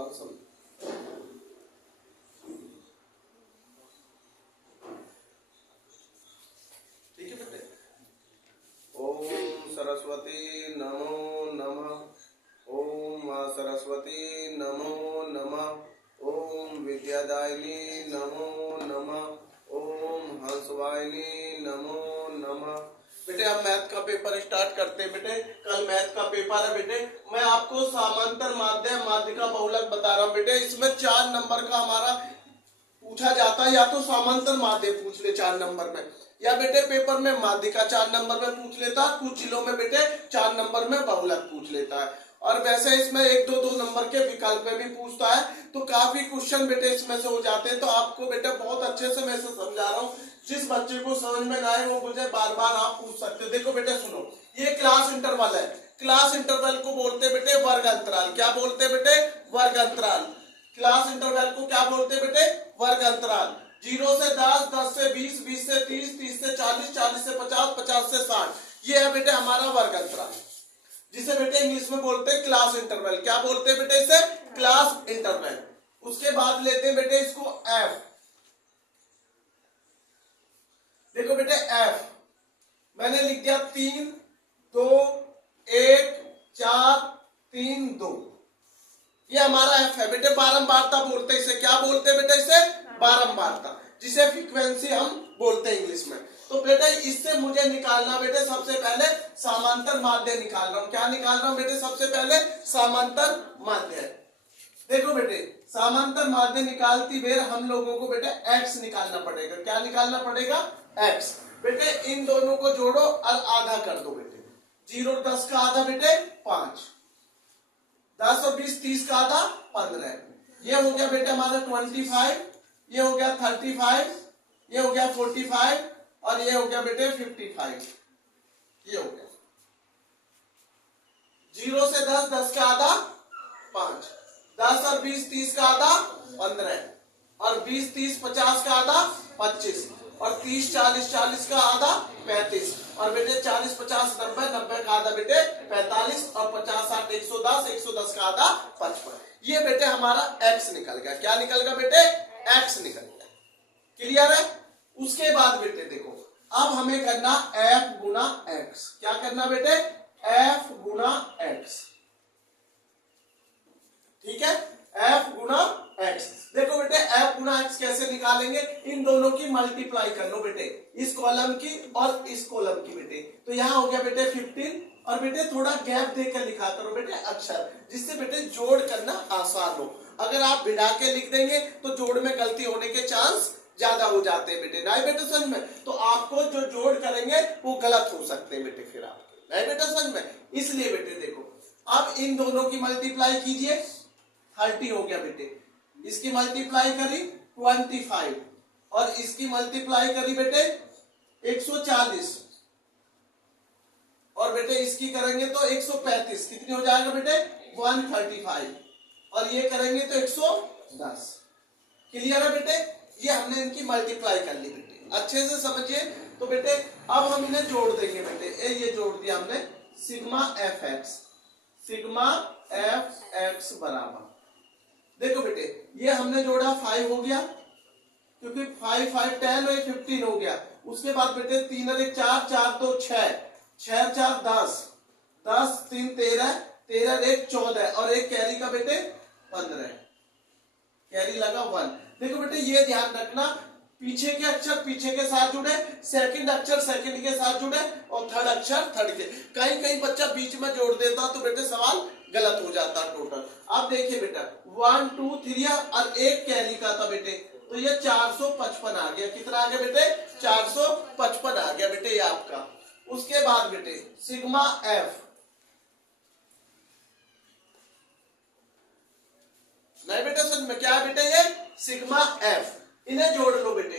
सवाल समझ। ठीक है बेटे। ओम सरस्वती नमो नमः। ओम मां सरस्वती नमो नमः। ओम विद्यादायिनी नमो नमः। ओम हंसवाहिनी नमो नमः। बेटे अब मैथ का पेपर स्टार्ट करते हैं बेटे। कल मैथ का पेपर है बेटे। मैं आपको समांतर माध्य माध्यिका बहुलक बता रहा हूँ बेटे। इसमें 4 नंबर का हमारा पूछा जाता है, या तो समांतर माध्य पूछ ले 4 नंबर में, या बेटे पेपर में माध्यिका 4 नंबर में पूछ लेता है, कुछ जिलों में बेटे 4 नंबर में बहुलक पूछ लेता है। और वैसे इसमें 1-2 नंबर के विकल्प में भी पूछता है, तो काफी क्वेश्चन बेटे इसमें से हो जाते हैं। तो आपको बेटे बहुत अच्छे से मैं इसे समझा रहा हूँ, जिस बच्चे को समझ में ना आए वो मुझे बार बार आप पूछ सकते हो। देखो बेटे सुनो, ये क्लास इंटरवल है। क्लास इंटरवल को बोलते बेटे वर्ग अंतराल। क्या बोलते बेटे? वर्ग अंतराल। क्लास इंटरवल को क्या बोलते बेटे? वर्ग अंतराल। 0 से 10, 10 से 20, 20 से 30, 30 से 40, 40 से 50, 50 से 60। ये है बेटे हमारा वर्ग अंतराल, जिसे बेटे इंग्लिश में बोलते हैं क्लास इंटरवल। क्या बोलते हैं बेटे इसे? Class interval. उसके बाद लेते हैं बेटे इसको एफ। देखो बेटे एफ मैंने लिख दिया 3, 2, 1, 4, 3, 2। ये हमारा एफ है बेटे। बारंबारता बोलते हैं इसे। क्या बोलते हैं बेटे इसे? बारंबारता, जिसे फ्रीक्वेंसी हम बोलते हैं इंग्लिश में। तो बेटे इससे मुझे निकालना बेटे सबसे पहले समांतर माध्य निकाल रहा हूं। क्या निकाल रहा हूं बेटे? सबसे पहले समांतर माध्य। देखो बेटे समांतर माध्य निकालती बेर हम लोगों को बेटे एक्स निकालना पड़ेगा। क्या निकालना पड़ेगा? एक्स। बेटे इन दोनों को जोड़ो और आधा कर दो बेटे। 0 10 का आधा बेटे 5, 10 और 20 30 का आधा 15। ये हो गया बेटे हमारा 25, ये हो गया 35, ये हो गया 45 और ये हो गया बेटे 55। ये हो गया 0 से 10, 10 का आधा 5, 10 और 20 30 का आधा 15 और 20 30 50 का आधा 25 और 30 40 40 का आधा 35 और बेटे 40 50 90 90 का आधा बेटे 45 और 50 60 110 110 का आधा 55। ये बेटे हमारा x निकल गया। क्या निकल गया बेटे? x निकल गया। क्लियर है? उसके बाद बेटे देखो अब हमें करना f गुना x। क्या करना बेटे? f गुना x। ठीक है, f गुना x। देखो बेटे f गुना x कैसे निकालेंगे? इन दोनों की मल्टीप्लाई कर लो बेटे, इस कॉलम की और इस कॉलम की बेटे। तो यहाँ हो गया बेटे 15 और बेटे थोड़ा गैप देकर लिखा करो बेटे अक्षर, जिससे बेटे जोड़ करना आसान हो। अगर आप भिड़ा के लिख देंगे तो जोड़ में गलती होने के चांस ज्यादा हो जाते हैं बेटे। नहीं बेटे समझ में? तो आपको जो जोड़ करेंगे वो गलत हो सकते हैं बेटे फिर आपके। नहीं बेटे समझ में? इसलिए बेटे देखो अब इन दोनों की मल्टीप्लाई कीजिए, 30 हो गया बेटे। इसकी मल्टीप्लाई करी 25 और इसकी मल्टीप्लाई करी बेटे 140 और बेटे इसकी करेंगे तो 135। कितनी हो जाएगा बेटे? 135 और ये करेंगे तो 110। क्लियर है बेटे? ये हमने इनकी मल्टीप्लाई कर ली बेटे, अच्छे से समझिए। तो बेटे अब हम इन्हें जोड़ देंगे बेटे। ये जोड़ दिया हमने, sigma F x, sigma F x बराबर। देखो बेटे ये हमने जोड़ा 5 हो गया, क्योंकि 5 5 10 और 15 हो गया। उसके बाद बेटे 3 और 1 4, 4 2 6, 6 4 10, 10 3 13, 13 और 1 14 और एक कैरी का बेटे 15, कैरी लगा 1। देखो बेटे ये ध्यान रखना, पीछे के अक्षर पीछे के साथ जुड़े, सेकंड अक्षर सेकंड के साथ जुड़े और थर्ड अक्षर थर्ड के। कहीं कहीं बच्चा बीच में जोड़ देता तो बेटे सवाल गलत हो जाता टोटल। आप देखिए बेटा 1 2 3 और एक कैरी का था बेटे, तो ये 455 आ गया। कितना आ गया बेटे? 455 आ गया बेटे ये आपका। उसके बाद बेटे सिग्मा एफ, नहीं बेटा समझ में? क्या है बेटे? ये सिग्मा एफ। इन्हें जोड़ लो बेटे,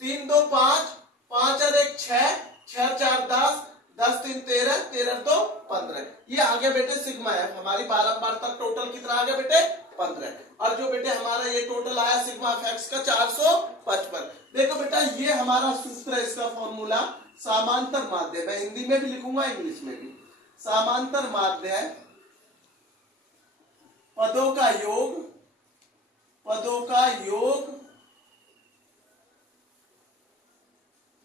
3 2 5, 5 और 1 6, 6 4 10, 10 3 13, 13 2 15। ये आ गया बेटे सिग्मा एफ। हमारी बारंबारता टोटल कितना आ गया बेटे? 15। और जो बेटे हमारा ये टोटल आया सिग्मा एफ एक्स का 455। देखो बेटा ये हमारा सूत्र है, इसका फॉर्मूला समांतर माध्य। मैं हिंदी में भी लिखूंगा इंग्लिश में भी। समांतर माध्य पदों का योग पदों का योग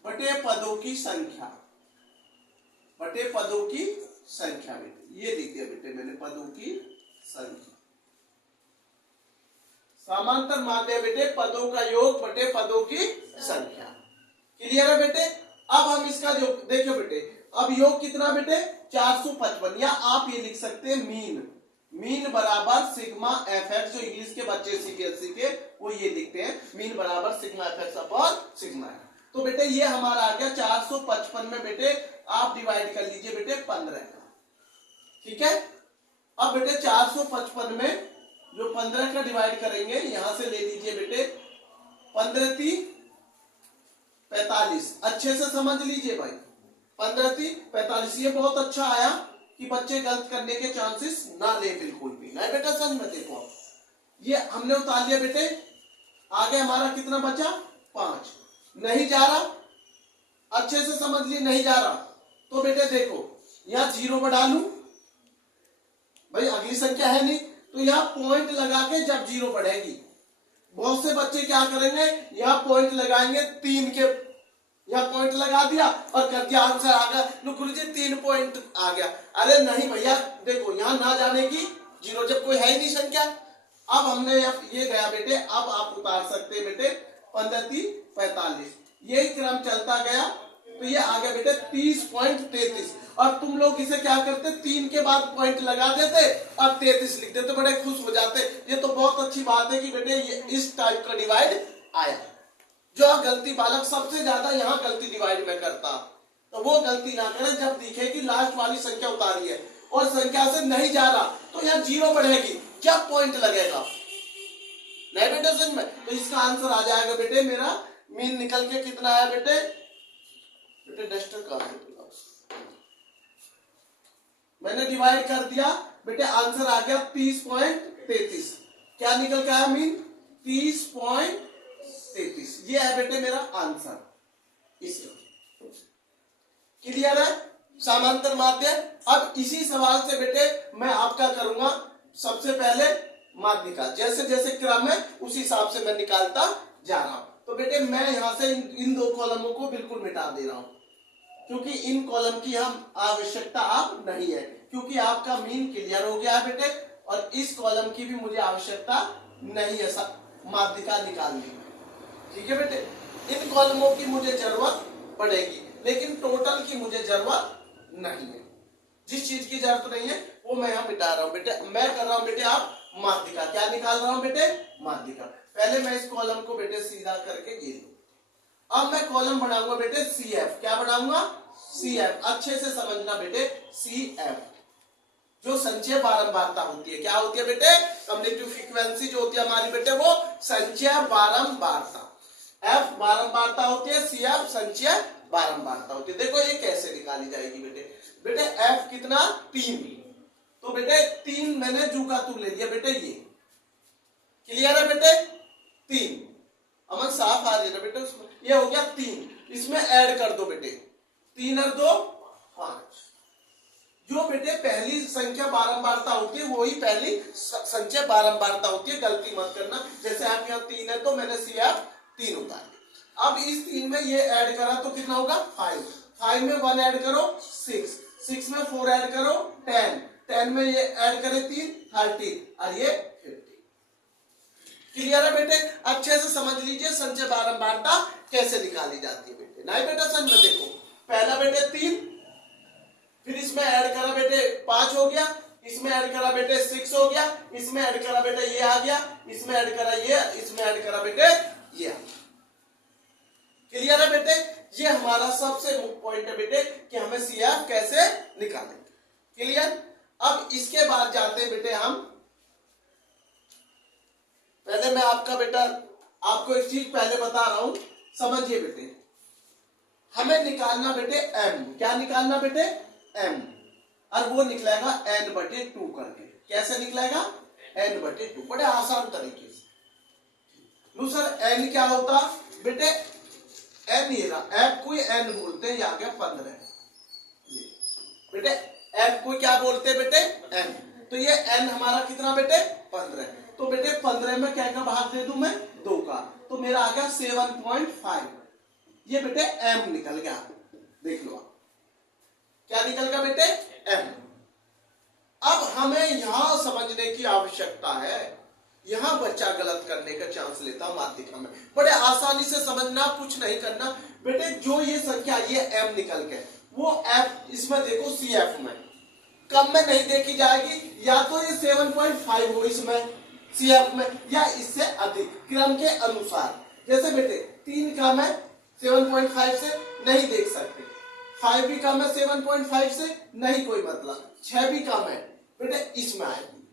बटे पदों की संख्या, बटे पदों की संख्या। बेटे ये लिख दिया बेटे मैंने, पदों की संख्या। समांतर माध्य बेटे पदों का योग बटे पदों की संख्या। क्लियर है बेटे। अब हम इसका जो देखियो बेटे, अब योग कितना बेटे 455, या आप ये लिख सकते हैं मीन, मीन बराबर सिग्मा एफ एक्स। जो इंग्लिश के बच्चे सीबीएसई के वो ये लिखते हैं मीन बराबर sigma F x upon sigma F. तो बेटे ये हमारा आ गया 455 में बेटे आप डिवाइड कर लीजिए बेटे 15 का, ठीक है। अब बेटे 455 में जो 15 का डिवाइड करेंगे, यहां से ले लीजिए बेटे 15 3 45। अच्छे से समझ लीजिए भाई, 15 3 45। ये बहुत अच्छा आया कि बच्चे गलत करने के चांसेस ना ले, बिल्कुल भी नहीं बेटा। समझ में देखो, ये हमने उतार लिया बेटे, आगे हमारा कितना बचा 5। नहीं जा रहा, अच्छे से समझ लिए, नहीं जा रहा तो बेटे देखो यहां 0 बढ़ा लू भाई, अगली संख्या है नहीं तो यहां पॉइंट लगा के जब 0 बढ़ेगी, बहुत से बच्चे क्या करेंगे यहां पॉइंट लगाएंगे 3 के, यहां पॉइंट लगा दिया और कर दिया आंसर आ गया, गुरुजी 3 पॉइंट आ गया। अरे नहीं भैया, देखो यहां ना जाने की 0, जब कोई है ही नहीं संख्या। अब हमने ये गया बेटे, अब आप उतार सकते बेटे 15 3 45। यही क्रम चलता गया तो ये आ गया बेटे 30.33। और तुम लोग इसे क्या करते, 3 के बाद पॉइंट लगा देते और 33 लिख देते, बड़े खुश हो जाते। ये तो बहुत अच्छी बात है कि बेटे ये इस टाइप का डिवाइड आया। जो गलती बालक सबसे ज्यादा यहाँ गलती डिवाइड में करता, तो वो गलती ना करें। जब दिखे कि लास्ट वाली संख्या उतारी है और संख्या से नहीं जा रहा तो यहाँ 0 बढ़ेगी, क्या पॉइंट लगेगा नहीं बेटे समझ में। तो इसका आंसर आ जाएगा बेटे मेरा, मीन निकल के कितना आया बेटे, बेटे डस्टर कहां है, मैंने डिवाइड कर दिया बेटे, आंसर आ गया 30.33। क्या निकल के आया मीन 30.33। ये है बेटे मेरा आंसर इसका। क्लियर है समांतर माध्य। अब इसी सवाल से बेटे मैं आपका करूंगा सबसे पहले माध्यिका, जैसे जैसे क्रम है उसी हिसाब से मैं निकालता जा रहा हूं। तो बेटे मैं यहां से इन 2 कॉलमों को बिल्कुल मिटा दे रहा हूं, क्योंकि इन कॉलम की हम आवश्यकता अब नहीं है, क्योंकि आपका मीन क्लियर हो गया है बेटे, और इस कॉलम की भी मुझे आवश्यकता नहीं है माध्यिका निकालने की, ठीक है बेटे। इन कॉलमों की मुझे जरूरत पड़ेगी, लेकिन टोटल की मुझे जरूरत नहीं है। जिस चीज की जरूरत नहीं है वो मैं यहाँ मिटा रहा हूँ बेटे। मैं कर रहा हूँ बेटे आप माध्यिका, क्या निकाल रहा हूँ बेटे माध्यिका। पहले मैं इस कॉलम को बेटे सीधा करके ये लूं। अब मैं कॉलम बनाऊंगा बेटे CF। क्या बनाऊंगा CF, अच्छे से समझना बेटे CF जो संचय बारंबारता होती है। क्या होती है बेटे, कम्युलेटिव फ्रीक्वेंसी जो होती है हमारी बेटे वो संचय बारंबारता। F बारंबारता होती है, CF संचय बारंबारता होती है। देखो ये कैसे निकाली जाएगी बेटे, बेटे F कितना 3, तो बेटे 3 मैंने जू का तू ले लिया बेटे, ये क्लियर है बेटे 3। अमन साफ आ रही है बेटे उसमें, ये हो गया 3। इसमें ऐड कर दो बेटे 3 और 2 5। जो बेटे पहली संख्या बारंबारता होती है वही पहली संचय बारंबारता होती है, गलती मत करना। जैसे आप यहाँ 3 है तो मैंने CF 3 उतार दिया। अब इस 3 में ये ऐड करा तो कितना होगा 5, 5 में 1 ऐड करो 6, 6 में 4 ऐड करो 10, 10 में ये ऐड करे 3 30 और ये 50। क्लियर है बेटे, अच्छे से समझ लीजिए संचय बारंबारता कैसे निकाली जाती है बेटे। नहीं बेटा समझ में देखो, पहला बेटे 3, फिर इसमें ऐड करा बेटे 5 हो गया, इसमें ऐड करा बेटे 6 हो गया, इसमें ऐड करा बेटे ये आ गया, इसमें ऐड करा ये, इसमें ऐड करा बेटे ये। क्लियर है बेटे, ये हमारा सबसे मुख्य पॉइंट है बेटे कि हमें CF कैसे निकालें। क्लियर। अब इसके बाद जाते हैं बेटे हम, पहले मैं आपका बेटा आपको एक चीज पहले बता रहा हूं, समझिए बेटे। हमें निकालना बेटे M। क्या निकालना बेटे M, और वो निकलेगा n/2 करके। कैसे निकलेगा n/2, बड़े आसान तरीके से। लो सर n क्या होता बेटे, n ये रहा, f को n बोलते हैं, ये आ गया 15 बेटे। f को क्या बोलते हैं बेटे n, तो ये n हमारा कितना बेटे 15। तो बेटे 15 में क्या का भाग दे दूं मैं 2 का, तो मेरा आ गया 7.5। ये बेटे m निकल गया, देख लो आप क्या निकल गया बेटे m। अब हमें यहां समझने की आवश्यकता है, यहां बच्चा गलत करने का चांस लेता माध्यिका में। बड़े आसानी से समझना, कुछ नहीं करना बेटे। जो ये संख्या ये m निकल के वो f इसमें देखो CF में कम में नहीं देखी जाएगी, या तो ये 7.5 हो इसमें CF में या इससे अधिक क्रम के अनुसार। जैसे बेटे 3 कम है 7.5 से नहीं देख सकते, 5 भी कम है 7.5 से नहीं कोई मतलब, 6 भी कम है बेटे इसमें आएगी।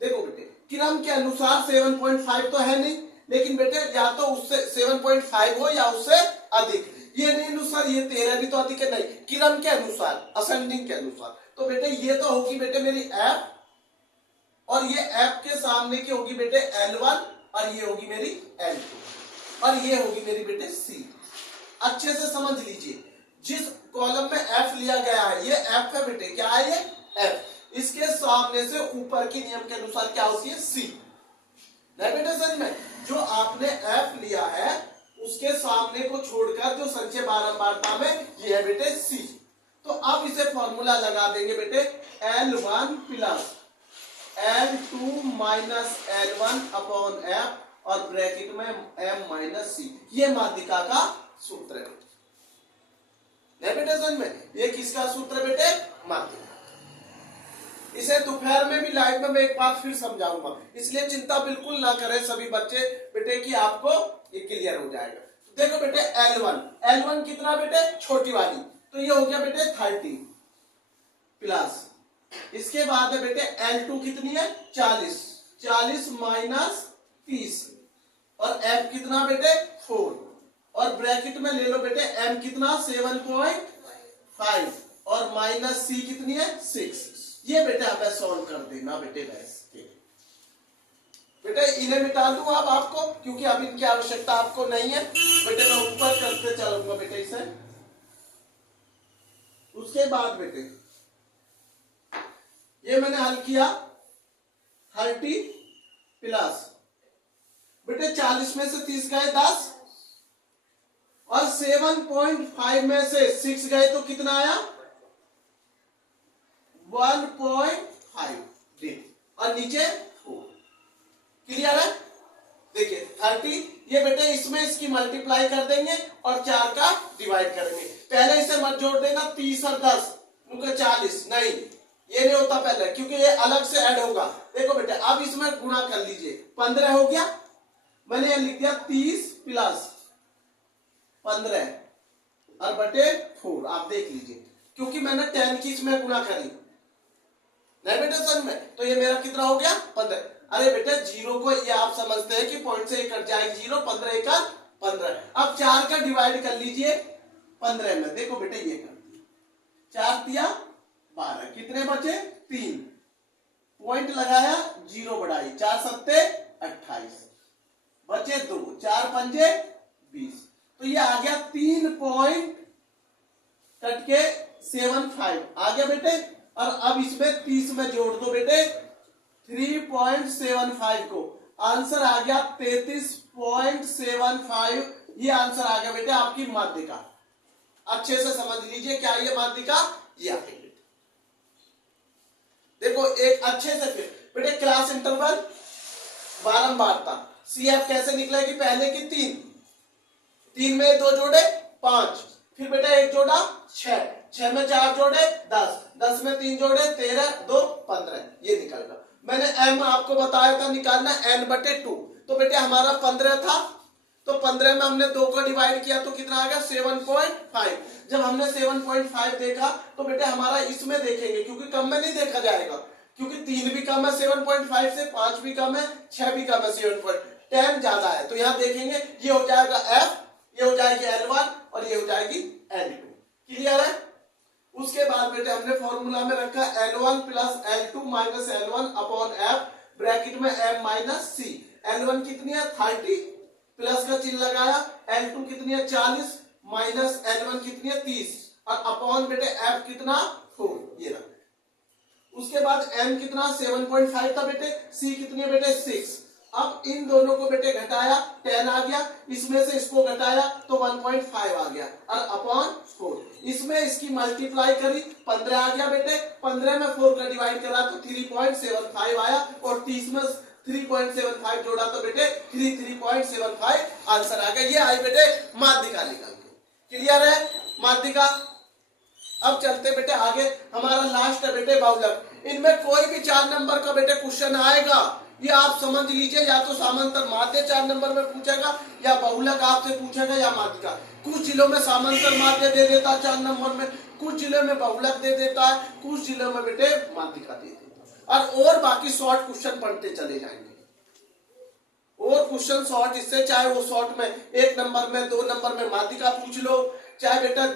देखो बेटे क्रम के अनुसार 7.5 तो है नहीं, लेकिन बेटे या तो उससे 7.5 हो या उससे अधिक। ये नहीं अनुसार ये 13 भी तो अधिक है, नहीं क्रम के अनुसार असेंडिंग के अनुसार। तो बेटे ये तो होगी बेटे मेरी f, और ये f के सामने की होगी बेटे L1, और ये होगी मेरी L2, और ये होगी मेरी बेटे C। अच्छे से समझ लीजिए, जिस कॉलम में f लिया गया है ये f है बेटे, क्या है ये f, इसके सामने से ऊपर की नियम के अनुसार क्या होती है C। बेटे समझ में, जो आपने f लिया है उसके सामने को छोड़कर जो संचय बारंबारता में ये है बेटे C। तो अब इसे फॉर्मूला लगा देंगे बेटे L1 plus L2 minus L1 upon F और ब्रैकेट में M माइनस C। ये माध्यिका का सूत्र है बेटे समझ में। ये किसका सूत्र है बेटे माध्यिका। इसे दोपहर में भी लाइव में मैं एक बार फिर समझाऊंगा, इसलिए चिंता बिल्कुल ना करें सभी बच्चे बेटे कि आपको ये क्लियर हो जाएगा। तो देखो बेटे L1 कितना बेटे छोटी वाली, तो ये हो गया बेटे 30 प्लस, इसके बाद है बेटे L2 कितनी है 40 माइनस 30, और F कितना बेटे 4, और ब्रैकेट में ले लो बेटे M कितना 7.5 और माइनस C कितनी है 6। ये बेटे हमें सॉल्व कर देना बेटे वैसे बेटे। इन्हें मिटा दूं अब आपको, क्योंकि अब इनकी आवश्यकता आपको नहीं है बेटे। मैं ऊपर करते चलूंगा बेटे इसे। उसके बाद बेटे ये मैंने हल किया 30 प्लस बेटे 40 में से 30 गए 10, और 7.5 में से 6 गए तो कितना आया 1.5 दे, और नीचे 4। क्लियर है। देखिए 30 ये बेटे इसमें इसकी मल्टीप्लाई कर देंगे और 4 का डिवाइड करेंगे। पहले इसे मत जोड़ देना 30 और 10 उनका 40, नहीं ये नहीं होता पहले, क्योंकि ये अलग से ऐड होगा। देखो बेटे अब इसमें गुणा कर लीजिए, 15 हो गया, मैंने ये लिख दिया 30 प्लस 15 और बटे 4। आप देख लीजिए क्योंकि मैंने 10 की इसमें गुणा करी नहीं बेटे समझ में, तो ये मेरा कितना हो गया 15। अरे बेटे जीरो को ये आप समझते हैं कि पॉइंट से कट जाएगी जीरो, 15 एक 15। अब 4 का डिवाइड कर लीजिए 15 में, देखो बेटे ये कर दिया 4 दिया 12, कितने बचे 3, पॉइंट लगाया जीरो बढ़ाई 4 सत्ते 28, बचे 2, 4 पंजे 20। तो ये आ गया 3 पॉइंट कट के 75 आ गया बेटे। और अब इसमें 30 में जोड़ दो बेटे 3.75 को, आंसर आ गया 33.75। ये आंसर आ गया बेटे आपकी माध्यिका। अच्छे से समझ लीजिए क्या ये माध्यिका, ये आ गई। देखो एक अच्छे से फिर बेटे क्लास इंटरवल बारंबारता CF कैसे निकलेगी, पहले की 3 में 2 जोड़े 5, फिर बेटा 1 जोड़ा 6 में 4 जोड़े 10 में 3 जोड़े 13 2 15, ये निकल गया। मैंने M आपको बताया था निकालना n/2, तो बेटे हमारा 15 था, तो 15 में हमने 2 को डिवाइड किया तो कितना आ गया 7.5। जब हमने 7.5 देखा तो बेटे हमारा इसमें देखेंगे, क्योंकि कम में नहीं देखा जाएगा, क्योंकि 3 भी कम है 7.5 से, 5 भी कम है, 6 भी कम है 7.10 ज्यादा है, तो यहाँ देखेंगे ये हो जाएगा F, ये हो जाएगी L1 और ये हो जाएगी L2। क्लियर है। उसके बाद बेटे हमने फॉर्मूला में रखा L1 plus L2 minus L1 upon F, bracket में M माइनस C। L1 कितनी है 30, प्लस का चिन्ह लगाया, L2 कितनी है 40 माइनस L1 कितनी है 30, और अपॉन बेटे F कितना 4, ये रख। उसके बाद m कितना 7.5 था बेटे, c कितनी है बेटे 6। अब इन दोनों को बेटे घटाया 10 आ गया, इसमें से इसको घटाया तो 1.5 आ गया और अपॉन 4। इसमें इसकी मल्टीप्लाई करी 15 आ गया बेटे, 15 में 4 का डिवाइड करा तो 3.75 आया और 30 में 3.75 जोड़ा तो बेटे 3.75 आंसर आ गया। ये आई बेटे माध्यिका निकाल के। क्लियर है माध्यिका। अब चलते बेटे आगे, हमारा लास्ट है बेटे बहुलक। इनमें कोई भी 4 नंबर का बेटे क्वेश्चन आएगा, ये आप समझ लीजिए, या तो सामांतर माध्य 4 नंबर में पूछेगा या बहुलक आपसे पूछेगा या माध्यिका। कुछ जिलों में सामांतर माध्य दे देता है 4 नंबर में, कुछ जिलों में बहुलक दे देता है, कुछ जिलों में बेटे माध्यिका दे देता है। और बाकी शॉर्ट क्वेश्चन पढ़ते चले जाएंगे, और क्वेश्चन शॉर्ट, इससे चाहे वो शॉर्ट में 1 नंबर में 2 नंबर में माध्यिका पूछ लो, चाहे बेटा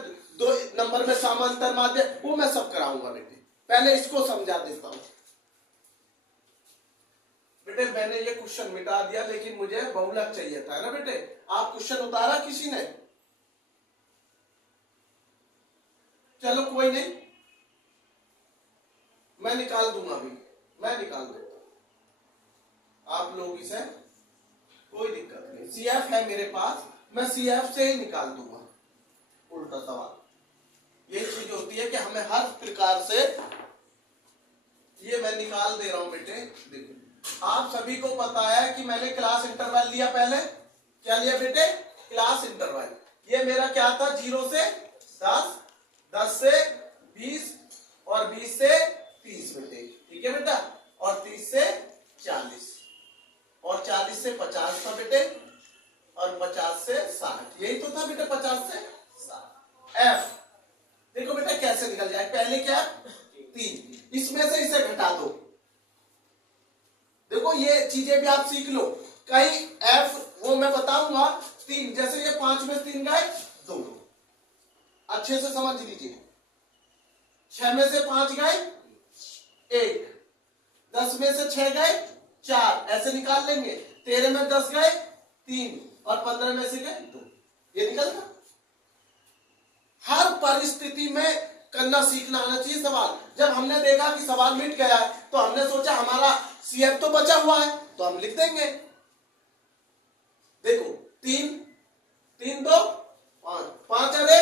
2 नंबर में सामांतर माध्य, वो मैं सब कराऊंगा बेटे। पहले इसको समझा देता हूं बेटे। मैंने ये क्वेश्चन मिटा दिया, लेकिन मुझे बहुलक चाहिए था ना बेटे। आप क्वेश्चन उतारा किसी ने? चलो कोई नहीं, मैं निकाल दूंगा अभी, मैं निकाल देता हूं, आप लोग इसे कोई दिक्कत नहीं। CF है मेरे पास, मैं CF से ही निकाल दूंगा उल्टा सवाल। ये चीज होती है कि हमें हर प्रकार से, ये मैं निकाल दे रहा हूं बेटे। देखो आप सभी को पता है कि मैंने क्लास इंटरवल लिया पहले। क्या लिया बेटे? Class interval. ये मेरा क्या था? 0 से 10, 10 से 20 और 20 से 30 बेटे। ठीक है बेटा, और 30 से 40 और 40 से 50 था बेटे, और 50 से 60। यही तो था बेटे, 50 से 60। F देखो बेटा कैसे निकल जाए। पहले क्या 3, इसमें से इसे घटा दो। देखो ये चीजें भी आप सीख लो। कहीं F वो मैं बताऊंगा 3, जैसे ये 5 में 3 गए 2, अच्छे से समझ लीजिए। 6 में से 5 गए 1, 10 में से 6 गए 4, ऐसे निकाल लेंगे। 13 में 10 गए 3 और 15 में से गए 2, ये निकलता। हर परिस्थिति में करना सीखना आना चाहिए सवाल। जब हमने देखा कि सवाल मिट गया है तो हमने सोचा हमारा CF तो बचा हुआ है तो हम लिख देंगे। देखो 3, 3 2 5, 5 अरे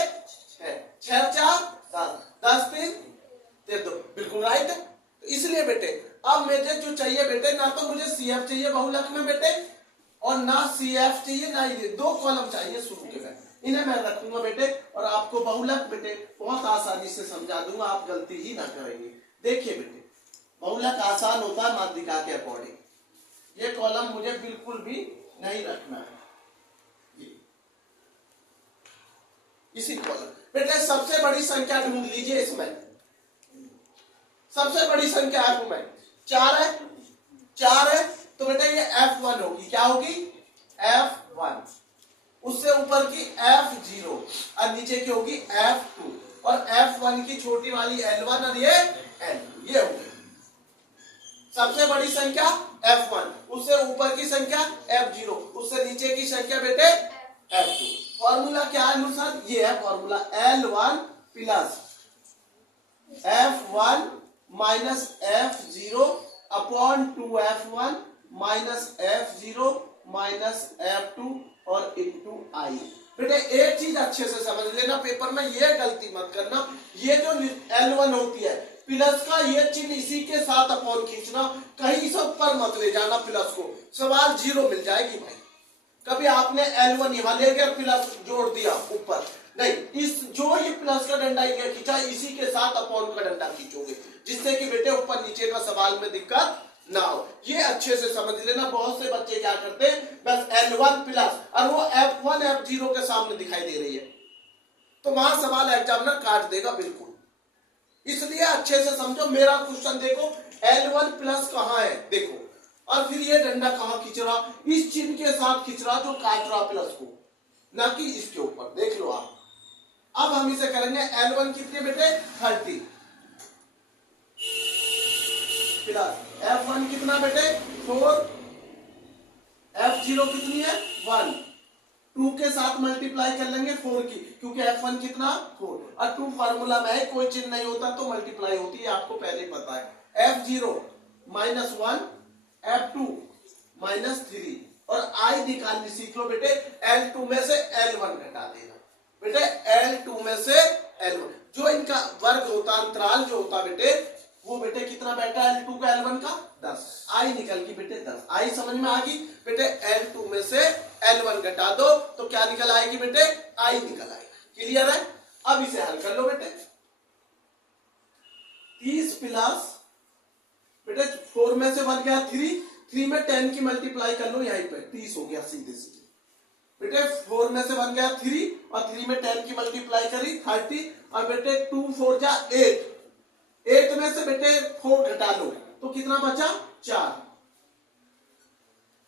6 4 7, 10 3 2, बिल्कुल राइट है। तो इसलिए बेटे अब मुझे जो चाहिए बेटे, ना तो मुझे CF चाहिए बहुलक में बेटे, और ना CF चाहिए, ना ये 2 कॉलम चाहिए शुरू के बाद। इन्हें मैं रखूंगा बेटे, और आपको बहुलक बेटे बहुत आसानी से समझा दूंगा, आप गलती ही ना करेंगे। देखिए बेटे बहुलक आसान होता है माध्यिका के अकॉर्डिंग। ये कॉलम मुझे बिल्कुल भी नहीं रखना है, इसी कॉलम बेटे। सबसे बड़ी संख्या ढूंढ लीजिए इसमें। सबसे बड़ी संख्या F में 4 है, 4 है तो बेटा ये F1 होगी। क्या होगी? F1। उससे ऊपर की F0 और नीचे की होगी F2, और F1 की छोटी वाली L1 और ये L2, ये होगी सबसे बड़ी संख्या F1। उससे ऊपर की संख्या F0, उससे नीचे की संख्या बेटे F2। फॉर्मूला क्या है अनुसार? ये है formula, L1 plus F1 minus F0 upon 2F1 minus F0 minus F2 और इंटू आई। बेटे एक चीज अच्छे से समझ लेना, पेपर में ये गलती मत करना। ये जो L1 होती है प्लस का ये चिन्ह इसी के साथ अपॉन खींचना, कहीं से ऊपर मत ले जाना प्लस को, सवाल 0 मिल जाएगी भाई। कभी आपने L1 यहां ले गया प्लस जोड़ दिया ऊपर, नहीं, इस जो ये प्लस का डंडा ये खींचा इसी के साथ अपॉन का डंडा खींचोगे, जिससे कि बेटे ऊपर नीचे का सवाल में दिक्कत ना हो। ये अच्छे से समझ लेना। बहुत से बच्चे क्या करते हैं, बस L1 प्लस और वो F1 F0 के सामने दिखाई दे रही है, तो वहां सवाल एग्जामिनर काट देगा बिल्कुल। इसलिए अच्छे से समझो। मेरा क्वेश्चन देखो, L1 प्लस कहां है देखो, और फिर ये डंडा कहां खींच रहा, इस चिन्ह के साथ खींच रहा जो काट रहा प्लस को, ना कि इसके ऊपर। देख लो आप। अब हम इसे करेंगे L1 कितने बेटे 30 प्लस F1 कितना बेटे 4, F0 कितनी है 1, 2 के साथ मल्टीप्लाई कर लेंगे 4 की, क्योंकि F1 कितना 4 और 2 फार्मूला में है, कोई चिन्ह नहीं होता तो मल्टीप्लाई होती है, आपको पहले ही पता है। F0 -1, F2 -3 और I निकालनी सीख लो बेटे। L2 में से L1 घटा देना बेटे, L2 में से L1 जो इनका वर्ग होता अंतराल जो होता बेटे वो बेटे कितना बैठा L2 का L1 का 10, I निकल गई बेटे 10। I समझ में आ गई बेटे, L2 में से L1 घटा दो तो क्या निकल आएगी बेटे, I निकल आएगी। क्लियर है? अब इसे हल कर लो बेटे। 30 प्लस बेटे 4 में से बन गया 3 में 10 की मल्टीप्लाई कर लो, यहीं पे 30 हो गया सीधे सीधे बेटे। 4 में से बन गया 3 और 3 में 10 की मल्टीप्लाई करी 30 और बेटे 2 4 जा 8 में से बेटे 4 घटा लो तो कितना बचा 4।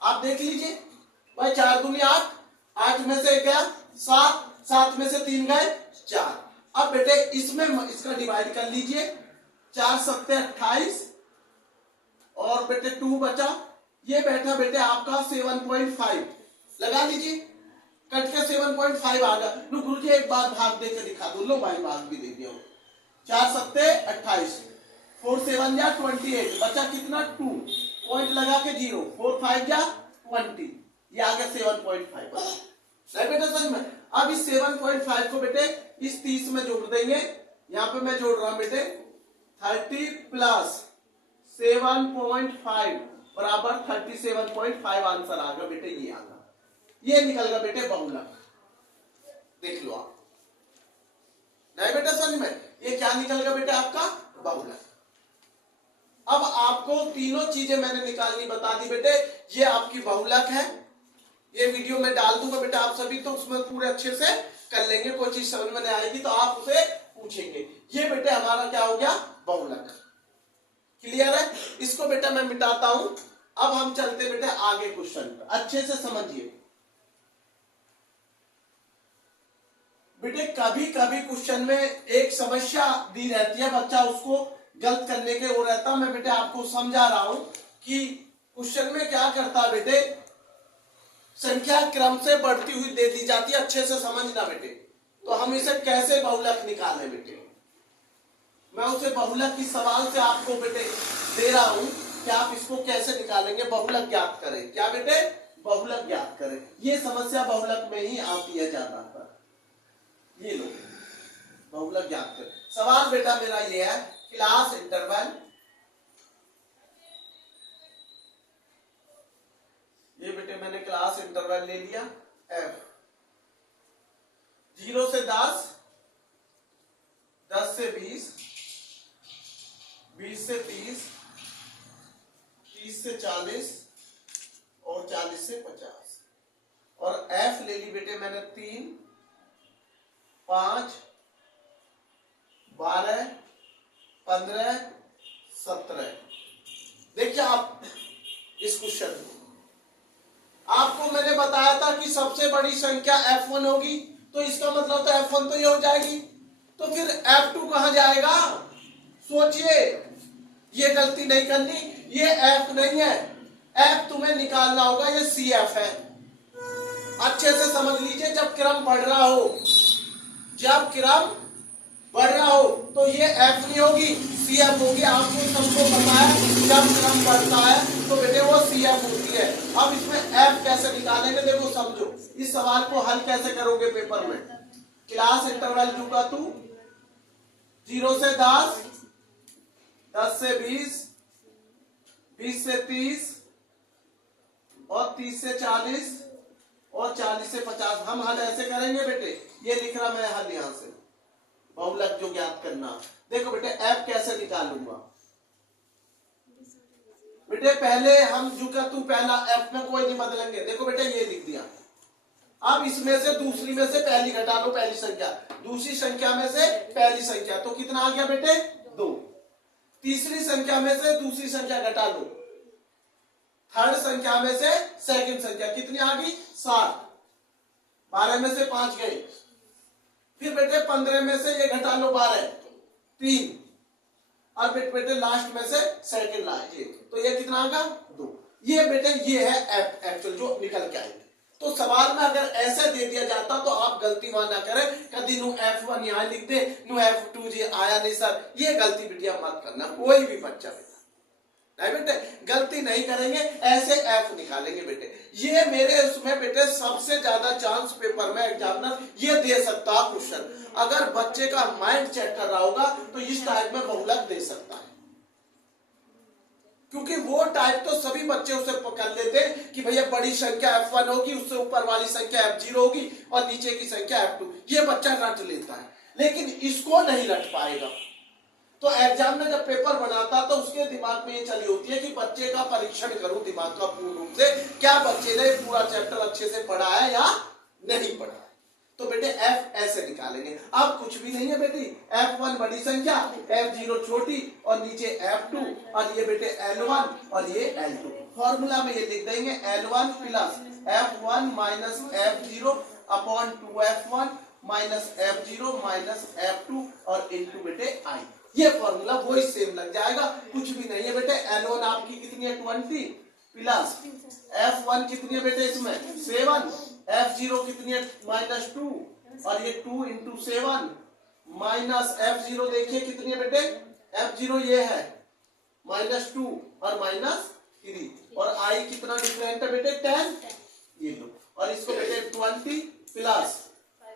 आप देख लीजिए भाई, 4 दूनी 8, 8 में से गया 7, 7 में से 3 गए 4। अब बेटे इसमें इसका डिवाइड कर लीजिए, 4 सत्ते 28 और बेटे 2 बचा, ये बैठा बेटे आपका 7.5 लगा लीजिए, कट के 7.5 आ गया। लो गुरुजी एक बार भाग देकर दिखा दो, लो भाई भाग भी दे दिया। 4 सत्ते 28, 4 7 जा 28, बचा कितना 2, पॉइंट लगा के 0, 4 5 जा 20, ये आ गया 7.5 नहीं बेटा समझ में। अब इस 7.5 को बेटे इस 30 में जोड़ देंगे, यहां पे मैं जोड़ रहा हूं बेटे 30 प्लस 7.5 बराबर 37.5 आंसर आ गया बेटे, ये आ गया, ये निकल गया बेटे बहुलक। देख लो आप, नहीं बेटा समझ में, ये क्या निकल गया बेटे आपका बहुलक। अब आपको तीनों चीजें मैंने निकालनी बता दी बेटे, ये आपकी बहुलक है, ये वीडियो में डाल दूंगा बेटा आप सभी, तो उसमें पूरे अच्छे से कर लेंगे, कोई चीज समझ में नहीं आएगी तो आप उसे पूछेंगे। ये बेटे हमारा क्या हो गया बहुलक। क्लियर है? इसको बेटा मैं मिटाता हूं। अब हम चलते बेटे आगे क्वेश्चन पर, अच्छे से समझिए बेटे। कभी कभी क्वेश्चन में एक समस्या दी रहती है, बच्चा उसको गलत करने के वो रहता, मैं बेटे आपको समझा रहा हूं कि क्वेश्चन में क्या करता है बेटे, संख्या क्रम से बढ़ती हुई दे दी जाती है, अच्छे से समझना बेटे। तो हम इसे कैसे बहुलक निकालें बेटे, मैं उसे बहुलक की सवाल से आपको बेटे दे रहा हूं कि आप इसको कैसे निकालेंगे, बहुलक ज्ञात करें। क्या बेटे, बहुलक ज्ञात करें। ये समस्या बहुलक में ही आती है ज्यादातर। ये लो बहुलक ज्ञात करें। सवाल बेटा मेरा ये है, क्लास इंटरवल, ये बेटे मैंने क्लास इंटरवल ले लिया f, 0 से 10, 10 से 20, 20 से 30, 30 से 40 और 40 से 50। और f ले ली बेटे मैंने 3, 5, 12, 15, 17। देखिए आप इस क्वेश्चन को, आपको मैंने बताया था कि सबसे बड़ी संख्या f1 होगी, तो इसका मतलब तो f1 तो ये हो जाएगी, तो फिर f2 कहां जाएगा? सोचिए, ये गलती नहीं करनी, ये f नहीं है, f तुम्हें निकालना होगा, ये cf है। अच्छे से समझ लीजिए, जब क्रम बढ़ रहा हो, जब क्रम बढ़ रहा हो तो ये f नहीं होगी, cf होगी। आपको सबको पता है जब क्रम बढ़ता है तो बेटे वो cf होती है। अब इसमें f कैसे निकालेंगे, देखो समझो, इस सवाल को हल कैसे करोगे पेपर में। क्लास इंटरवल लूंगा तू 0 से 10, 10 से 20, 20 से 30 और 30 से 40 और 40 से 50। हम हल ऐसे करेंगे बेटे, ये लिख रहा मैं हल यहां से, बहुलक जो ज्ञात करना। देखो बेटे f कैसे निकालूंगा बेटे, पहले हम जो का तू पहला f में कोई नहीं बदलेंगे। देखो बेटे ये लिख दिया, अब इसमें से दूसरी में से पहली घटा लो, पहली संख्या, दूसरी संख्या में से पहली संख्या, तो कितना आ गया बेटे 2। तीसरी संख्या में से दूसरी संख्या घटा लो, थर्ड संख्या में से सेकंड संख्या, कितनी आ गई 7। 12 में से 5 गए, फिर बेटे 15 में से ये घटा लो 12, 3, और बेटे लास्ट में से सेकंड लाए, तो ये कितना आएगा 2। ये बेटे ये है एफ एक्चुअल जो निकल के आएगी। तो सवाल में अगर ऐसे दे दिया जाता तो आप गलती वहां ना करें, कभी नु F1 यहां लिख दे, नु F2 जी आया नहीं सर, ये गलती बिटिया मत करना, कोई भी बच्चा बेटा। नहीं बेटे, गलती नहीं करेंगे, ऐसे एफ निकालेंगे बेटे। ये मेरे उसमें बेटे सबसे ज्यादा चांस पेपर में एग्जामिनर ये दे सकता है क्वेश्चन। अगर बच्चे का माइंड चेक कर रहा होगा तो इस टाइप में बहुलक दे सकता है, क्योंकि वो टाइप तो सभी बच्चे उसे पकड़ लेते कि भैया बड़ी संख्या F1 होगी, उससे ऊपर वाली संख्या F0 होगी और नीचे की संख्या F2, ये बच्चा रट लेता है, लेकिन इसको नहीं रट पाएगा। तो एग्जाम में जब पेपर बनाता तो उसके दिमाग में ये चली होती है कि बच्चे का परीक्षण करूं दिमाग का पूर्ण रूप से, क्या बच्चे ने पूरा चैप्टर अच्छे से पढ़ा है या नहीं पढ़ा है। तो बेटे F ऐसे निकालेंगे। अब कुछ भी नहीं है बेटी, F1 बड़ी संख्या, F0 छोटी और नीचे F2 और ये बेटे L1 और ये L2। फॉर्मूला में ये लिख देंगे L1 plus F1 minus F0 upon 2F1 minus F0 minus F2 और इंटू बेटे I। ये फॉर्मूला वही सेम लग जाएगा, कुछ भी नहीं है बेटे। L1 आपकी कितनी है 20 प्लस F1 कितनी है बेटे इसमें 7, F0 कितनी है -2 और ये 2 इंटू 7 माइनस F0 देखिए कितनी है बेटे, F0 ये है -2 और -3 और I कितना डिफरेंट है बेटे 10, ये लो। और इसको बेटे 20 प्लस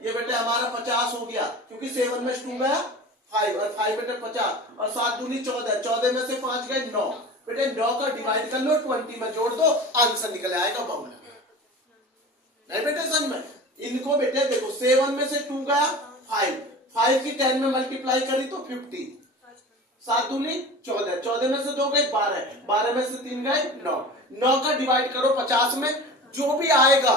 ये बेटे हमारा 50 हो गया, क्योंकि 7 में 2 गया 5 और 5 बेटे 50 और 7 दूनी 14, 14 में से 5 गए 9, बेटे 9 का डिवाइड कर लो 20 में जोड़ दो, आंसर निकल आएगा बहुलक। नहीं बेटे समझ में, इनको बेटे देखो 7 में से 2 गया 5, 5 की 10 में मल्टीप्लाई करी तो 50, 7 दूनी 14, 14 में से 2 गए 12, 12 में से 3 गए 9, 9 का डिवाइड करो 50 में, जो भी आएगा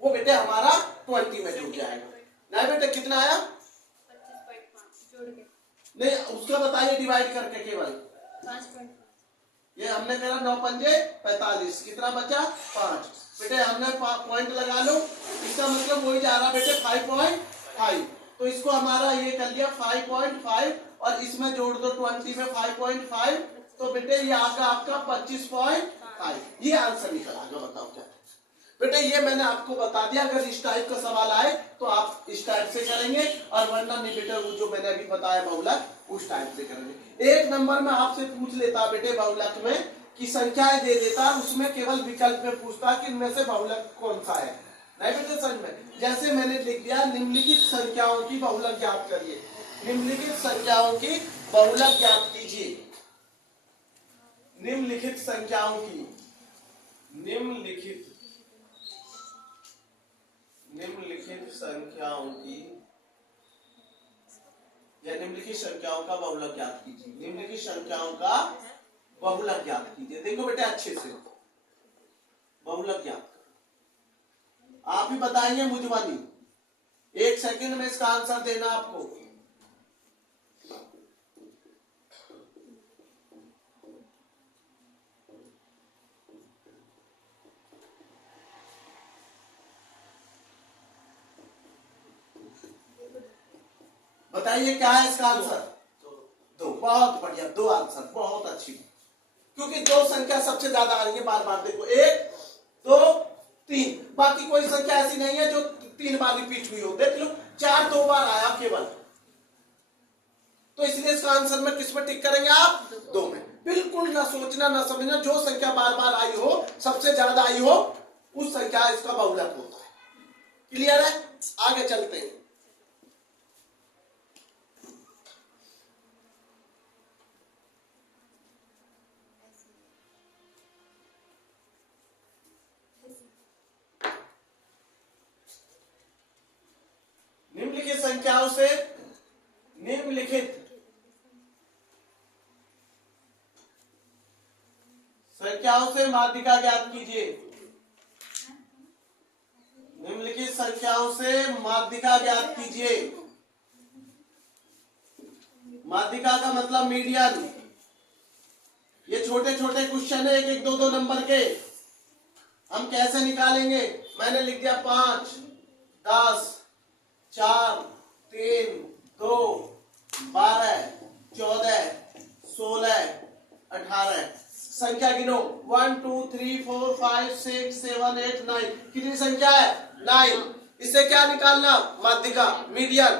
वो बेटे हमारा 20 में जुड़ जाएगा। नहीं बेटे कितना आया 25.5 नहीं, उसका बताइए डिवाइड करके केवल 5.5। ये हमने करा 9 पंजे 45, कितना बचा 5, बेटे हमने पॉइंट लगा लो, इसका मतलब वही जा रहा बेटे 5.5, तो इसको हमारा ये कर लिया 5.5 और इसमें जोड़ दो 20 में 5.5, तो बेटे ये आगा आपका 25.5, ये आंसर निकल आगा। बताओ क्या बेटे, ये मैंने आपको बता दिया। अगर इस टाइप का सवाल आए तो आप इस टाइप से करेंगे और वरना नहीं बेटे वो जो मैंने अभी बताया बहुलक उस टाइप से करेंगे। एक नंबर में आपसे पूछ लेता बेटे बहुलक में कि संख्याएं दे देता, उसमें केवल विकल्प में पूछता कि इनमें से बहुलक कौन सा है। नहीं बेटे समझ में, जैसे मैंने लिख दिया निम्नलिखित संख्याओं की बहुलक ज्ञात करिए, निम्नलिखित संख्याओं की बहुलक ज्ञात कीजिए, निम्नलिखित संख्याओं की निम्नलिखित संख्याओं की या निम्नलिखित संख्याओं का बहुलक ज्ञात कीजिए, निम्नलिखित संख्याओं का बहुलक ज्ञात कीजिए। देखो बेटे अच्छे से बहुलक ज्ञात आप ही बताएंगे मुझवानी, 1 सेकंड में इसका आंसर देना आपको। बताइए क्या है इसका आंसर, 2। बहुत बढ़िया, 2 आंसर, बहुत अच्छी, क्योंकि 2 संख्या सबसे ज्यादा आ रही है। बार बार देखो 1 2 3, बाकी कोई संख्या ऐसी नहीं है जो 3 बार रिपीट हुई हो। देख लो 4 2 बार आया केवल, तो इसलिए इसका आंसर में किस में टिक करेंगे आप 2 में। बिल्कुल ना सोचना ना समझना, जो संख्या बार बार आई हो, सबसे ज्यादा आई हो, उस संख्या इसका बहुलक होता है। क्लियर है, आगे चलते हैं। निम्नलिखित संख्याओं से माध्यिका ज्ञात कीजिए, निम्नलिखित संख्याओं से माध्यिका ज्ञात कीजिए। माध्यिका का मतलब मीडियन। ये छोटे छोटे क्वेश्चन है, 1 1 2 2 नंबर के, हम कैसे निकालेंगे। मैंने लिख दिया 5 10 4 3 2 12 14 16 18, संख्या गिनो 1 2 3 4 5 6 7 8 9, कितनी संख्या है 9। इससे क्या निकालना, माध्यिका मीडियन।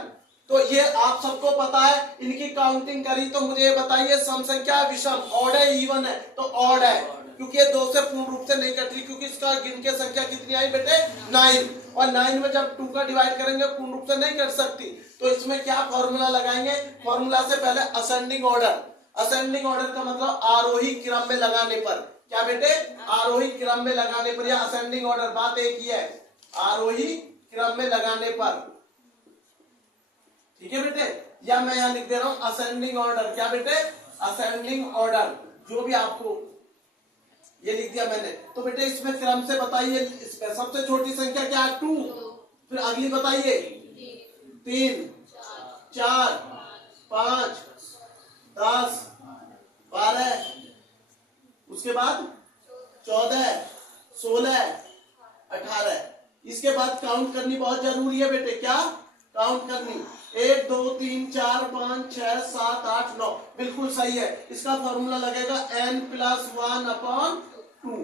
तो ये आप सबको पता है, इनकी काउंटिंग करी तो मुझे ये बताइए सम संख्या विषम, ऑड है इवन है? तो ऑड है, क्योंकि ये 2 से पूर्ण रूप से नहीं कटी, क्योंकि इसका गिन के संख्या कितनी आई बेटे 9, और 9 में जब 2 का डिवाइड करेंगे पूर्ण रूप से नहीं कर सकती, तो इसमें क्या फॉर्मूला लगाएंगे? फॉर्मूला से पहले असेंडिंग ऑर्डर, असेंडिंग ऑर्डर का मतलब आरोही क्रम में लगाने पर, क्या बेटे? आरोही क्रम में लगाने पर, या असेंडिंग ऑर्डर, बात एक ही है, आरोही क्रम में लगाने पर, ठीक है बेटे? या मैं यहां लिख दे रहा हूं असेंडिंग ऑर्डर, क्या बेटे? असेंडिंग ऑर्डर, जो भी आपको ये लिख दिया मैंने। तो बेटे इसमें क्रम से बताइए, इसमें सबसे छोटी संख्या क्या है? 2, फिर अगली बताइए 3, 4, 5, 10, 12, उसके बाद 14, 16, 18। इसके बाद काउंट करनी बहुत जरूरी है बेटे, क्या काउंट करनी? 1 2 3 4 5 6 7 8 9, बिल्कुल सही है। इसका फॉर्मूला लगेगा n+1/2।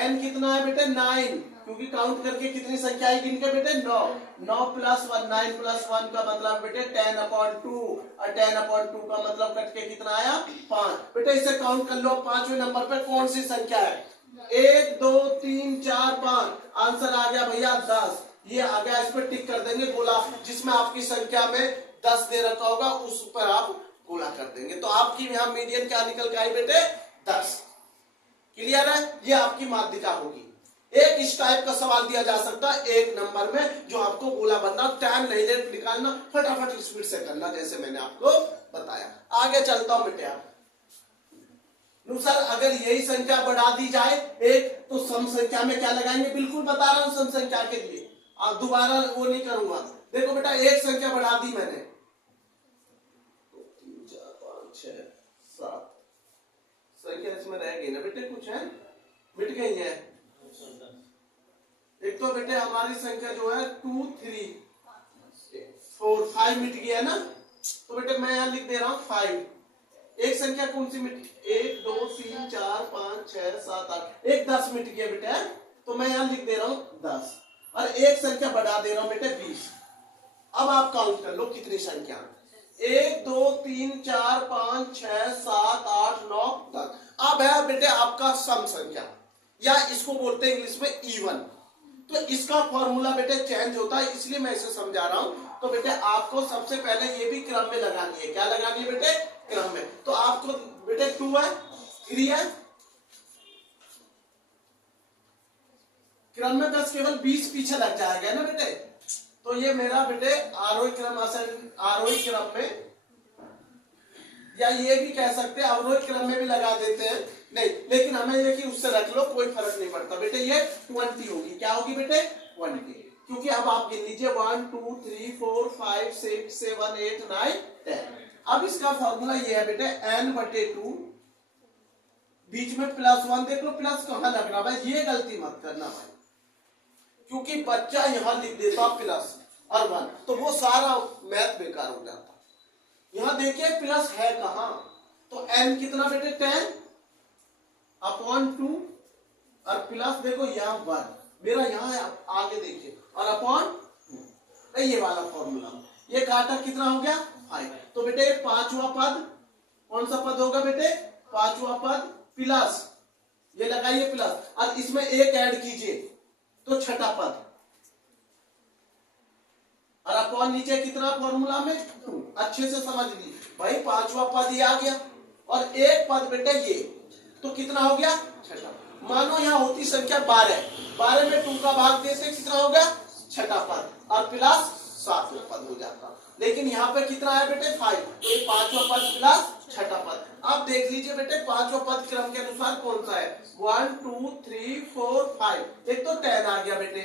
n कितना है बेटे? 9, क्योंकि काउंट करके कितनी संख्या है गिन के बेटे? 9। 9 + 1, 9 + 1 का मतलब बेटे 10/2, और 10/2 का मतलब कट के कितना आया? 5। बेटे इसे काउंट कर लो, 5वें नंबर पे कौन सी संख्या है? 1 2 3 4 5, आंसर आ गया भैया 10। ये आ गया, इस पर टिक कर देंगे गोला, जिसमें आपकी संख्या में 10 दे रखा होगा उस पर आप गोला कर देंगे, तो आपकी यहाँ मीडियन क्या निकल के आई बेटे? 10। क्लियर है? ये आपकी माध्यिका होगी। एक इस टाइप का सवाल दिया जा सकता है 1 नंबर में, जो आपको गोला बनना, टाइम नहीं ले निकालना, फटाफट स्पीड से करना, जैसे मैंने आपको बताया। आगे चलता हूं बेटे। आप सर अगर यही संख्या बढ़ा दी जाए एक, तो सम संख्या में क्या लगाएंगे? बिल्कुल बता रहा हूं सम संख्या के लिए, आप दोबारा वो नहीं करूंगा। देखो बेटा एक संख्या बढ़ा दी मैंने, 2 3 4 5 6 7 संख्या इसमें रह गई ना बेटे, कुछ है मिट गई है। एक तो बेटे हमारी संख्या जो है 2 3 4 5 मिट गई है ना, तो बेटे मैं यहां लिख दे रहा हूं 5। एक संख्या कौन सी मिट? 1 2 3 4 5 6 7 8, एक 10 मिट गया बेटा, तो मैं यहां लिख दे रहा हूं 10, और एक संख्या बढ़ा दे रहा हूं बेटे 20। अब आप काउंट कर लो कितनी संख्या? 1 2 3 4 5 6 7 8 9 10। अब है बेटे आपका सम संख्या, या इसको बोलते हैं इंग्लिश में इवन। तो इसका फॉर्मूला बेटे चेंज होता है, इसलिए मैं इसे समझा रहा हूं। तो बेटे आपको सबसे पहले ये भी क्रम में लगानी है। क्या लगानी है बेटे? क्रम में। तो आपको बेटे 2 है, 3 है, क्रम में बस केवल 20 पीछे लग जाएगा ना बेटे। तो ये मेरा बेटे आरोही क्रम में, या ये भी कह सकते हैं अवरोही क्रम में भी लगा देते हैं, नहीं, लेकिन हमें ये कि उससे रख लो, कोई फर्क नहीं पड़ता बेटे। ये 20 होगी। क्या होगी बेटे? 20, क्योंकि अब आप गिन लीजिए 1 2 3 4 5 6 7 8 9 10। अब इसका फॉर्मूला ये है बेटे n/2, बीच में +1 देख लो, प्लस कहां लग रहा भाई, ये गलती मत करना भाई, क्योंकि बच्चा यहां लिख देता प्लस और 1, तो वो सारा मैथ बेकार हो जाता। यहां देखिए प्लस है कहां, तो n कितना बेटे 10/2, और प्लस देखो यहां 1 मेरा यहां है, आगे देखिए, और अपॉन ये वाला फॉर्मूला, ये काटा कितना हो गया 5। तो बेटे पांचवा पद कौन सा पद होगा बेटे? पांचवा पद प्लस, ये लगाइए प्लस, और इसमें एक ऐड कीजिए तो छठा पद, और अपॉन नीचे कितना फॉर्मूला में 2। अच्छे से समझ लीजिए भाई, पांचवा पद ये आ गया, और एक पद बेटे ये, तो कितना हो गया? छठा। मानो यहाँ होती संख्या 12, 12 में 2 का भाग देते कितना हो गया? छठा पद, और प्लस 7वां पद हो जाता। लेकिन यहाँ पे कितना है बेटे? 5, तो ये पांचवा पद प्लस छठा पद। अब देख लीजिए बेटे पांचवा पद क्रम के अनुसार कौन सा है? 1 2 3 4 5, एक तो 10 आ गया बेटे,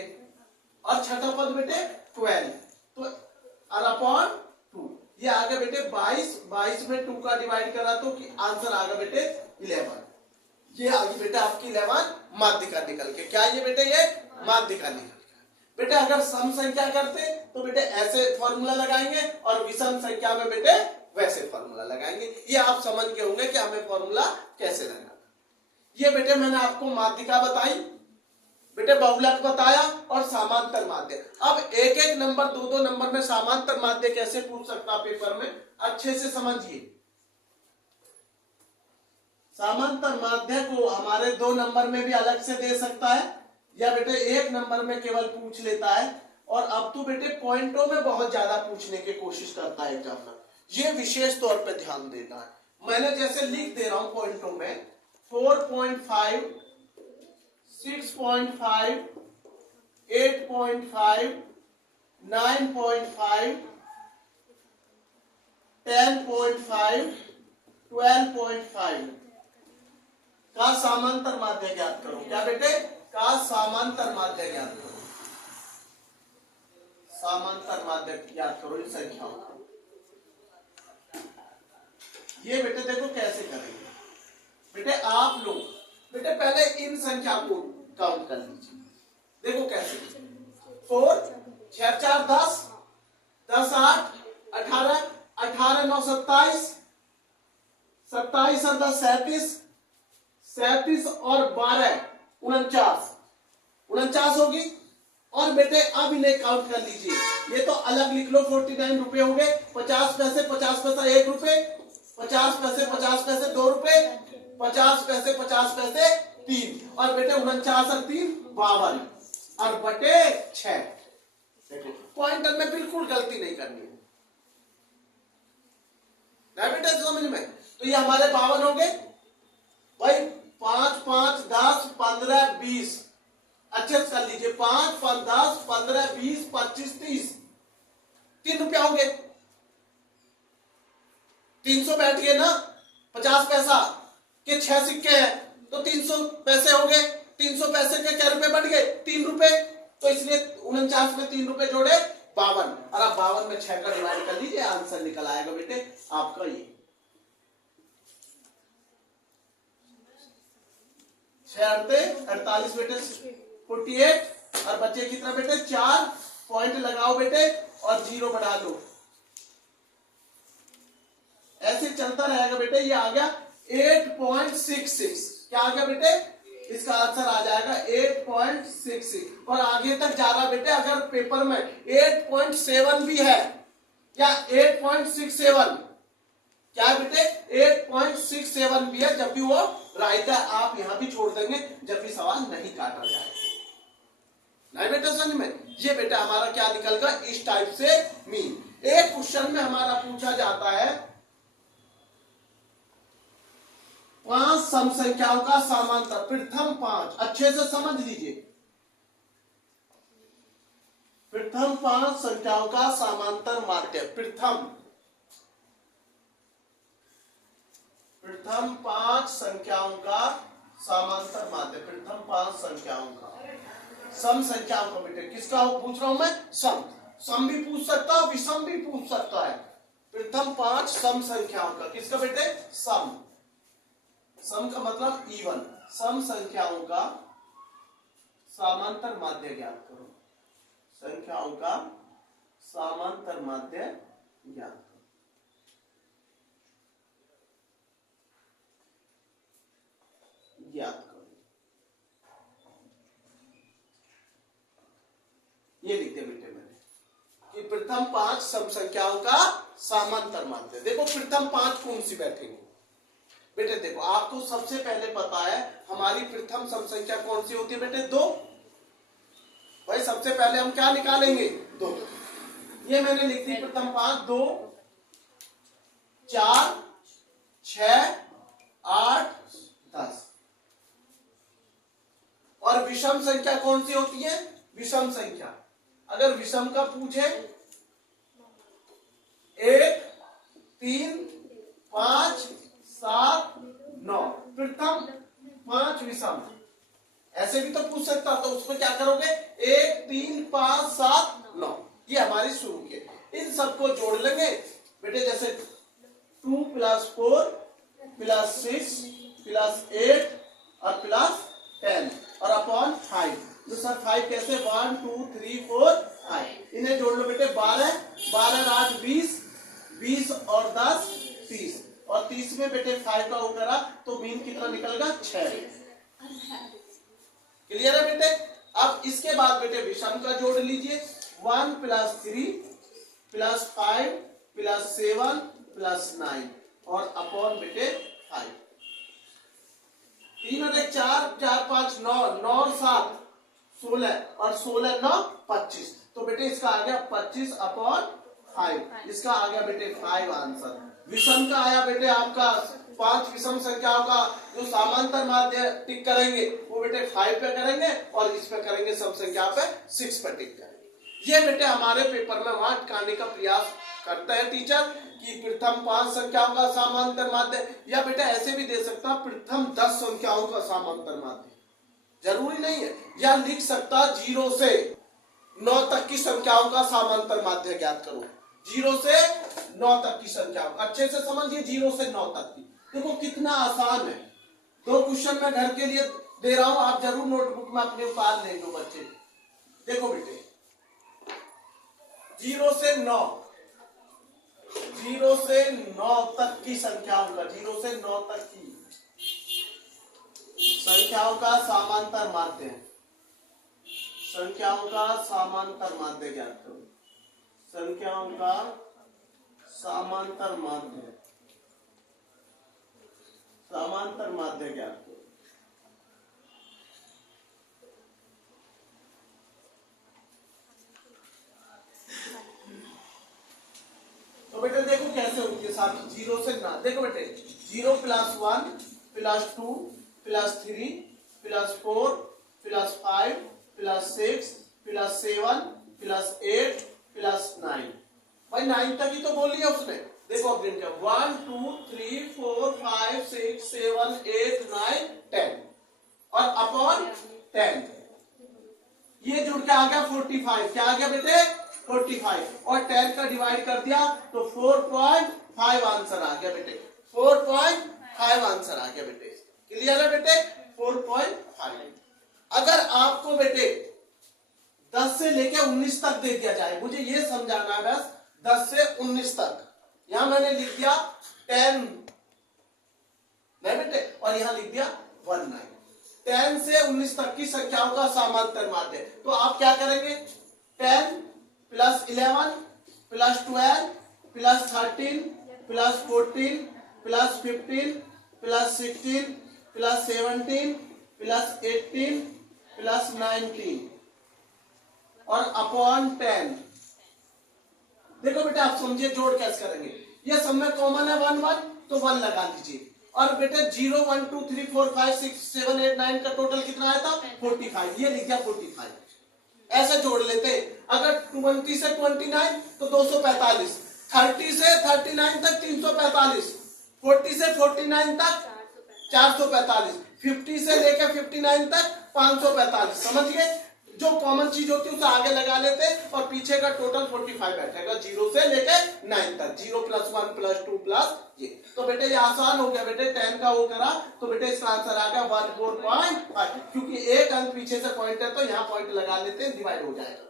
और छठा पद बेटे 12, तो और अपॉन 2, ये आ गया बेटे 22। 22 में 2 का डिवाइड करा तो आंसर आ गया बेटे 11। ये आ गई बेटे आपकी 11 माध्यिका निकल के। क्या ये बेटे? ये माध्यिका निकल के। बेटे अगर सम संख्या करते तो बेटे ऐसे फॉर्मूला लगाएंगे, और विषम संख्या में बेटे वैसे फॉर्मूला लगाएंगे। ये आप समझ के होंगे कि हमें फॉर्मूला कैसे लगाना। ये बेटे मैंने आपको माध्यिका बताई, बेटे बहुलक बताया और समांतर माध्य। अब एक एक नंबर, दो दो नंबर में समांतर माध्य कैसे पूछ सकता पेपर में, अच्छे से समझिए। समांतर माध्य को हमारे 2 नंबर में भी अलग से दे सकता है, या बेटे 1 नंबर में केवल पूछ लेता है। और अब तो बेटे पॉइंटों में बहुत ज्यादा पूछने की कोशिश करता है एग्जामिनर, ये विशेष तौर पे ध्यान देना है। मैंने जैसे लिख दे रहा हूं पॉइंटों में 4.5, 6.5, 8.5, 9.5, 10.5, 12.5 का समांतर माध्य ज्ञात करो। क्या बेटे? का समांतर माध्य ज्ञात करो। समांतर माध्य ज्ञात करो इन संख्याओं का। ये बेटे देखो कैसे करेंगे। बेटे आप लोग बेटे पहले इन संख्या को काउंट कर लीजिए। देखो कैसे, 4, 6 4 10, 10 8 18, 18 9 27, 27 और 10 37, 37 और 12 49 होगी। और बेटे अब इन्हें काउंट कर लीजिए। ये तो अलग लिख लो, 49 रुपए हो गए, 50 पैसे 1 रुपए, 50 पैसे 2 रुपए, 50 पैसे 3, और बेटे 49 और 3 52 और बटे 6। देखो पॉइंटर में बिल्कुल गलती नहीं करनी है ना बेटा, समझ में। तो ये हमारे 52 हो गए भाई। 5 5 10 15 20, अच्छे से कर लीजिए। 5 5 10 15 20 25 30, 3 रुपया हो गए। 300 बैठ गए ना, 50 पैसा के 6 सिक्के हैं तो 300 पैसे हो गए। 300 पैसे के क्या रुपए बढ़ गए? 3 रुपए। तो इसलिए 49 में 3 रुपए जोड़े 52, और आप 52 में 6 का डिवाइड कर लीजिए, आंसर निकल आएगा बेटे आपका ये 6 48 बेटे 48, और बच्चे कितना बेटे 4 पॉइंट लगाओ बेटे और 0 बढ़ा लो। ऐसे चलता रहेगा बेटे। ये आ गया 8.66। क्या आ गया बेटे? इसका आंसर आ जाएगा 8.66। और आगे तक जा रहा बेटे, अगर पेपर में 8.7 भी है या 8.67, क्या बेटे 8.67 भी है, जब भी वो राइट है आप यहां भी छोड़ देंगे, जब भी सवाल नहीं काटा जाएगा। नहीं बेटा समझ में। ये बेटा हमारा क्या निकल गया इस टाइप से मीन। एक क्वेश्चन में हमारा पूछा जाता है 5 सम संख्याओं का समांतर, प्रथम 5, अच्छे से समझ लीजिए। प्रथम 5 संख्याओं का समांतर माध्य, प्रथम 5 संख्याओं का समांतर माध्य, प्रथम 5 संख्याओं का सम संख्याओं का बेटे किसका पूछ रहा हूं मैं? सम भी पूछ सकता है, विषम भी पूछ सकता है। प्रथम 5 सम संख्याओं का किसका बेटे? सम का मतलब इवन। सम संख्याओं का समांतर माध्य ज्ञात करो। संख्याओं का समांतर माध्य ज्ञात करो। ये लिखते बेटे मैंने कि प्रथम 5 सम संख्याओं का समांतर माध्य। देखो प्रथम 5 कौन सी बैठेंगे बेटे? देखो आपको सबसे पहले पता है हमारी प्रथम सम संख्या कौन सी होती है बेटे? 2। भाई सबसे पहले हम क्या निकालेंगे? 2। ये मैंने लिख दी प्रथम 5, 2 4 6 8 10। और विषम संख्या कौन सी होती है? विषम संख्या अगर विषम का पूछे 1 3 5 7 9, प्रथम 5 विषम। ऐसे भी तो पूछ सकता, तो उसमें क्या करोगे? 1 3 5 7 9, ये हमारी शुरू की। इन सबको जोड़ लेंगे बेटे, जैसे 2 + 4 + 6 + 8 और +10 और अपॉन 5। तो सर 5 कैसे? 1 2 3 4 5। इन्हें जोड़ लो बेटे 12 12 8 20 20 और 10 30, और 30 में बेटे 5 का करा तो मीन कितना निकलेगा? 6। क्लियर है बेटे? अब इसके बाद बेटे विषम का जोड़ लीजिए 1 + 3 + 5 + 7 + 9 और अपॉन बेटे 5। 3 और 1 4, 4 5 9, 9 और 7 16 और 16 9 25। तो बेटे इसका आ गया 25 अपॉन 5। इसका आ गया बेटे 5 आंसर। विषम का आया बेटे आपका 5 विषम संख्याओं का जो समांतर माध्य टिक करेंगे वो बेटे 5 पे करेंगे और इस पे करेंगे सम संख्या पे 6 पे टिक करेंगे। ये बेटे हमारे पेपर में वहां अटकाने का प्रयास करता है टीचर कि प्रथम 5 संख्याओं का समांतर माध्य, या बेटा ऐसे भी दे सकता प्रथम 10 संख्याओं का समांतर माध्य, जरूरी नहीं है। या लिख सकता 0 से 9 तक की संख्याओं का समांतर माध्य ज्ञात करो। 0 से 9 तक की संख्याओं, अच्छे से समझिए 0 से 9 तक की। देखो कितना आसान है। 2 क्वेश्चन मैं घर के लिए दे रहा हूं, आप जरूर नोटबुक में अपने उतार लें दो बच्चे। देखो बेटे 0 से 9, 0 से 9 तक की संख्याओं का, 0 से 9 तक की संख्याओं का समांतर माध्य, संख्याओं का समांतर माध्य ज्ञात करो। संख्याओं का समांतर माध्य, समांतर माध्य ज्ञात करो। तो बेटे देखो कैसे उनके साथ 0 से 9। देखो बेटे 0 + 1 + 2 + 3 + 4 + 5 + 6 + 7 + 8 + 9। भाई 9 तक ही तो बोल लिया उसने। देखो अब गिनते 1 2 3 4 5 6 7 8 9 10 और अपॉन 10। ये जुड़ के आ गया 45। क्या आ गया बेटे 45 और 10 का डिवाइड कर दिया तो 4.5 आंसर आ गया बेटे। 4.5 आंसर आ गया बेटे। क्लियर है बेटे 4.5। अगर आपको बेटे 10 से लेके 19 तक दे दिया जाए, मुझे ये समझाना है बस 10 से 19 तक। यहां मैंने लिख दिया 10 नहीं बेटे और यहां लिख दिया 19। 10 से 19 तक की संख्याओं का समांतर माध्य। तो आप क्या करेंगे 10 + 11 + 12 + 13 + 14 + 15 + 16 + 17 + 18 + 19 और अपॉन 10। देखो बेटा आप समझिए जोड़ कैसे करेंगे। ये सब में कॉमन है 1 1 तो 1 लगा दीजिए और बेटे 0 1 2 3 4 5 6 7 8 9 का टोटल कितना आया था 45। ये लिख दिया 45। ऐसे जोड़ लेते। अगर 20 से 29 तो 245, 30 से 39 तक 345, 40 से 49 तक 445, 50 से लेकर 59 तक 545। समझ गए। जो कॉमन चीज होती है उसे आगे लगा लेते और पीछे का टोटल 45 बैठेगा 0 से लेकर 9 तक। 0 + 1 + 2 + ये। तो बेटे ये आसान हो गया बेटे 10 का वो करा तो बेटे इसका आंसर आ गया 14.5। क्योंकि एक अंक पीछे से पॉइंट है तो यहाँ पॉइंट लगा लेते हैं, डिवाइड हो जाएगा।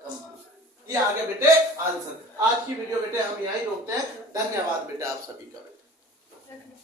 ये आ गया बेटे आंसर। आज की वीडियो बेटे हम यहीं रोकते हैं। धन्यवाद बेटे आप सभी का बेटे।